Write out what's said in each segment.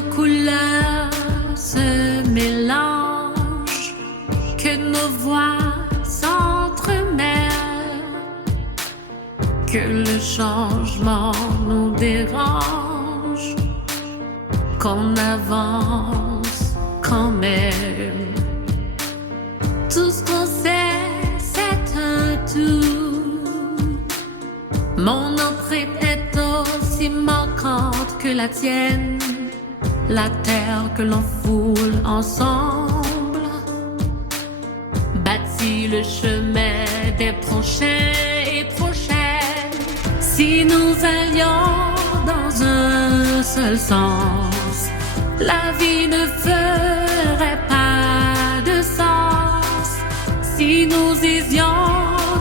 nos couleurs se mélangent, que nos voix s'entremêlent, que le changement nous dérange, qu'on avance quand même. Tout ce qu'on sait, c'est un tout. Mon empreinte est aussi manquante que la tienne. La terre que l'on foule ensemble bâtit le chemin des prochains et prochaines. Si nous allions dans un seul sens, la vie ne ferait pas de sens. Si nous disions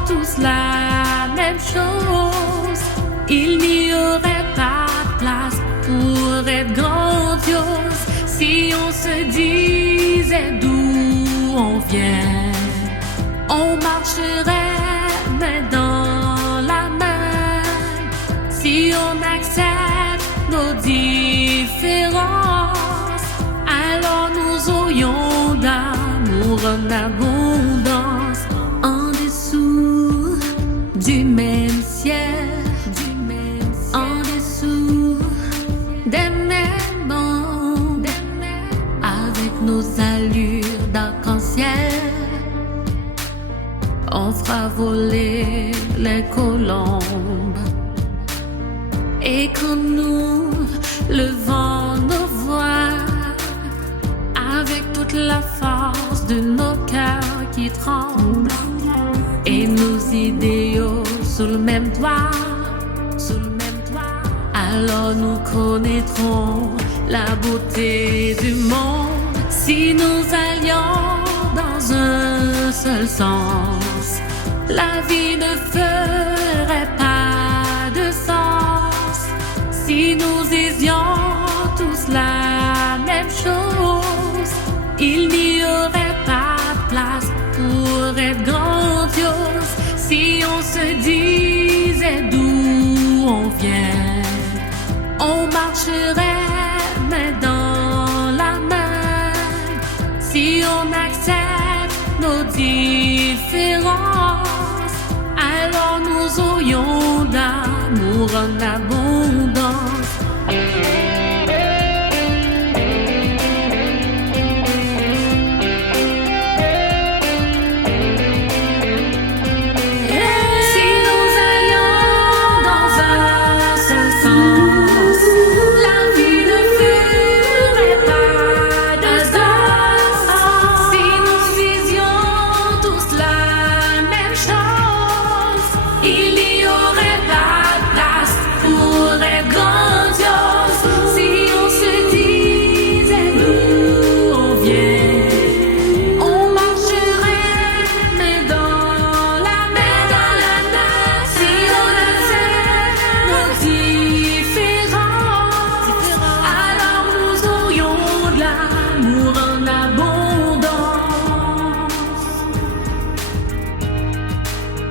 tous la même chose, il n'y aurait pas de place pour être grandiose. Si on se disait d'où on vient, on marcherait main dans la main. Si on accepte nos différences, alors nous aurions d'amour en abondance. En dessous du même ciel, en dessous des mêmes mondes, avec nos allures d'arc-en-ciel, on fera voler les colombes. Et quand nous levons nos voix, avec toute la force de nos cœurs qui tremblent, et nos idéaux sous le même toit, alors nous connaîtrons la beauté du monde. Si nous allions dans un seul sens, la vie ne ferait pas de sens. Si nous disions tous la même chose, il n'y aurait pas de place pour être grandiose. Si on se disait d'où on vient, on marcherait main dans la main. Si on accepte nos différences, alors nous aurions d'amour en abondance.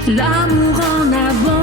L'amour en abondance.